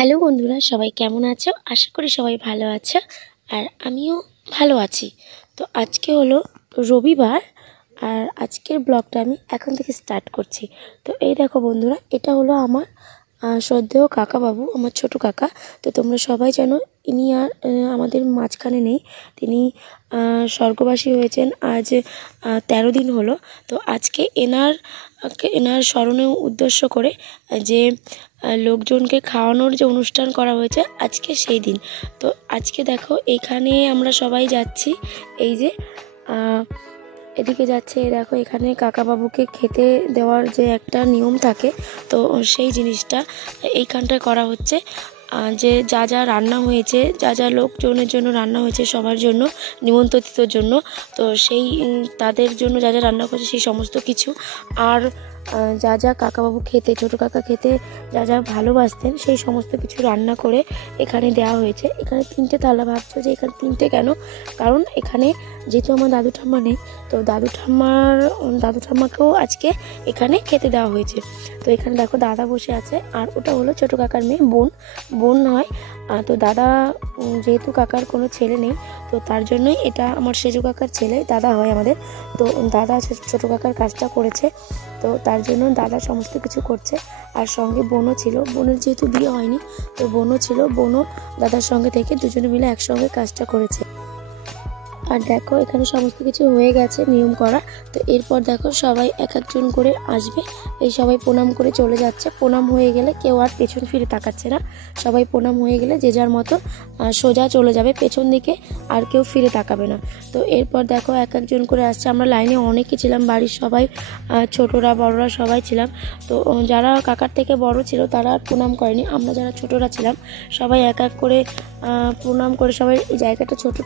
Hello বন্ধুরা, সবাই কেমন আছো? আশা করি সবাই ভালো আছো। আর আমিও ভালো আছি। তো আজকে হলো রবিবার, আর আজকের ব্লগটা আমি এখন থেকে স্টার্ট করছি। তো এই দেখো বন্ধুরা, এটা হলো আমার শ্রদ্ধেয় কাকাবাবু, আমার ছোট কাকা। তো তোমরা সবাই জানো ইনি আর আমাদের মাঝখানে নেই। তিনি স্বর্গবাসী হয়েছেন আজ 13 দিন হলো। তো আজকে এনার স্মরণে উদ্দেশ্য করে যে লোকজনকে খাওয়ানোর যে অনুষ্ঠান করা হয়েছে আজকে সেই দিন। তো আজকে দেখো এখানে আমরা সবাই যাচ্ছি, এই যে এদিকে যাচ্ছে। দেখো এখানে কাকাবাবুকে খেতে দেওয়ার যে একটা নিয়ম থাকে, তো সেই জিনিসটা এইখানটায় করা হচ্ছে। যে যা যা রান্না হয়েছে, যা যা লোকজনের জন্য রান্না হয়েছে, সবার জন্য নিমন্ত্রিতর জন্য, তো সেই তাদের জন্য যা যা রান্না করেছে সেই সমস্ত কিছু, আর যা যা কাকাবাবু খেতে, ছোটো কাকা খেতে যা যা ভালোবাসতেন সেই সমস্ত কিছু রান্না করে এখানে দেওয়া হয়েছে। এখানে 3টে থালা। ভাবছো যে এখানে 3টে কেন? কারণ এখানে যেহেতু আমার দাদু ঠাম্মা নেই, তো দাদু ঠাম্মাকেও আজকে এখানে খেতে দেওয়া হয়েছে। তো এখানে দেখো দাদা বসে আছে, আর ওটা হলো ছোটো কাকার মেয়ে, বোন নয়। তো দাদা, যেহেতু কাকার কোনো ছেলে নেই, তো তার জন্যই এটা আমার সেজু কাকার ছেলে, দাদা হয় আমাদের। তো দাদা ছোটো কাকার কাজটা করেছে, তো তার জন্য দাদা সমস্ত কিছু করছে। আর সঙ্গে বোনও ছিল, বোনের যেহেতু বিয়ে হয়নি, তো বোনও ছিল, বোনও দাদার সঙ্গে থেকে দুজনে মিলে একসঙ্গে কাজটা করেছে। আর দেখো এখানে সমস্ত কিছু হয়ে গেছে নিয়ম করা। তো এরপর দেখো সবাই এক একজন করে আসবে, এই সবাই প্রণাম করে চলে যাচ্ছে। প্রণাম হয়ে গেলে কেউ আর পেছন ফিরে তাকাচ্ছে না, সবাই প্রণাম হয়ে গেলে যে যার মতো সোজা চলে যাবে পেছন দিকে, আর কেউ ফিরে তাকাবে না। তো এরপর দেখো এক একজন করে আসছে। আমরা লাইনে অনেকে ছিলাম, বাড়ির সবাই, ছোটরা বড়রা সবাই ছিলাম। তো যারা কাকার থেকে বড় ছিল তারা আর প্রণাম করেনি, আমরা যারা ছোটরা ছিলাম সবাই এক এক করে প্রণাম করে। সবাই এই জায়গাটা ছোটো,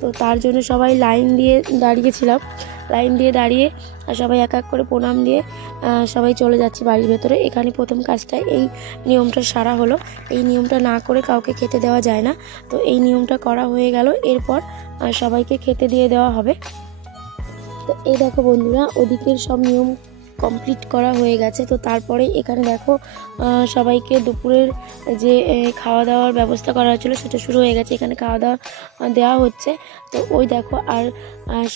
তো তার জন্য সবাই লাইন দিয়ে দাঁড়িয়ে আর সবাই এক এক করে প্রণাম দিয়ে সবাই চলে যাচ্ছে বাড়ির ভেতরে। এখানে প্রথম কাজটা এই নিয়মটা সারা হলো। এই নিয়মটা না করে কাউকে খেতে দেওয়া যায় না, তো এই নিয়মটা করা হয়ে গেল। এরপর সবাইকে খেতে দিয়ে দেওয়া হবে। তো এই দেখো বন্ধুরা, ওদিকের সব নিয়ম কমপ্লিট করা হয়ে গেছে। তো তারপরে এখানে দেখো সবাইকে দুপুরের যে খাওয়া দাওয়ার ব্যবস্থা করা হয়েছিল সেটা শুরু হয়ে গেছে। এখানে খাওয়া দাওয়া দেওয়া হচ্ছে। তো ওই দেখো, আর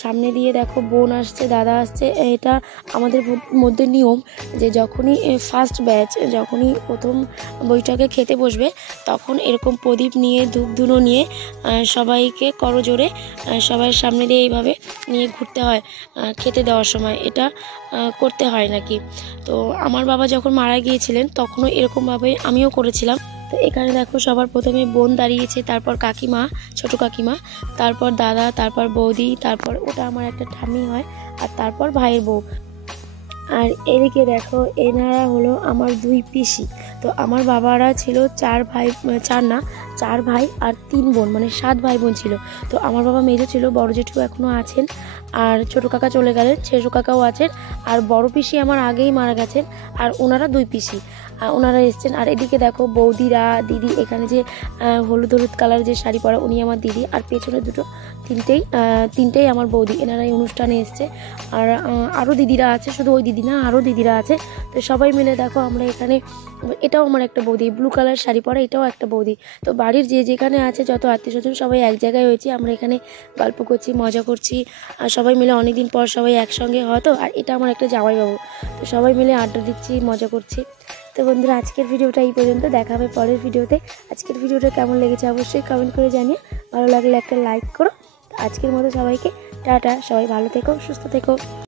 সামনে দিয়ে দেখো বোন আসছে, দাদা আসছে। এটা আমাদের মধ্যে নিয়ম যে যখনই ফার্স্ট ব্যাচ, যখনই প্রথম বৈঠকে খেতে বসবে, তখন এরকম প্রদীপ নিয়ে ধূপ ধুনো নিয়ে সবাইকে করজোড়ে সবার সামনে দিয়ে এইভাবে নিয়ে ঘুরতে হয় খেতে দেওয়ার সময়। এটা করতে হয় নাকি। তো আমার বাবা যখন মারা গিয়েছিলেন তখনও এরকমভাবে আমিও করেছিলাম। তো এখানে দেখো সবার প্রথমে বোন দাঁড়িয়েছে, তারপর কাকিমা, ছোট কাকিমা, তারপর দাদা, তারপর বৌদি, তারপর ওটা আমার একটা ঠাম্মি হয়, আর তারপর ভাইয়ের বউ। আর এদিকে দেখো এনারা হলো আমার 2 পিসি। তো আমার বাবারা ছিল 4 ভাই আর 3 বোন, মানে 7 ভাই বোন ছিল। তো আমার বাবা মেজো ছিল, বড় জেঠু এখনও আছেন, আর ছোটো কাকা চলে গেলেন, ছোটো কাকাও আছেন, আর বড় পিসি আমার আগেই মারা গেছেন। আর ওনারা 2 পিসি, ওনারা এসছেন। আর এদিকে দেখো বৌদিরা, দিদি, এখানে যে হলুদ কালার যে শাড়ি পরা উনি আমার দিদি, আর পেছনে তিনটেই আমার বৌদি। এনারা এই অনুষ্ঠানে এসছে। আর আরও দিদিরা আছে, শুধু ওই দিদি না, আরও দিদিরা আছে। তো সবাই মিলে দেখো আমরা এখানে, এটাও আমার একটা বৌদি, ব্লু কালার শাড়ি পরা, এটাও একটা বৌদি। তো বাড়ির যে যেখানে আছে যত আত্মীয় স্বজন সবাই এক জায়গায় হয়েছি। আমরা এখানে গল্প করছি, মজা করছি, আর সবাই মিলে অনেকদিন পর সবাই একসঙ্গে হয়তো। আর এটা আমার একটা জামাইবাবু। তো সবাই মিলে আড্ডা দিচ্ছি, মজা করছি। তো বন্ধুরা, আজকের ভিডিওটা এই পর্যন্ত। দেখা হবে পরের ভিডিওতে। আজকের ভিডিওটা কেমন লেগেছে অবশ্যই কমেন্ট করে জানিয়ে, ভালো লাগলে একটা লাইক করো। আজকের মতো সবাইকে টাটা, সবাই ভালো থেকো, সুস্থ থেকো।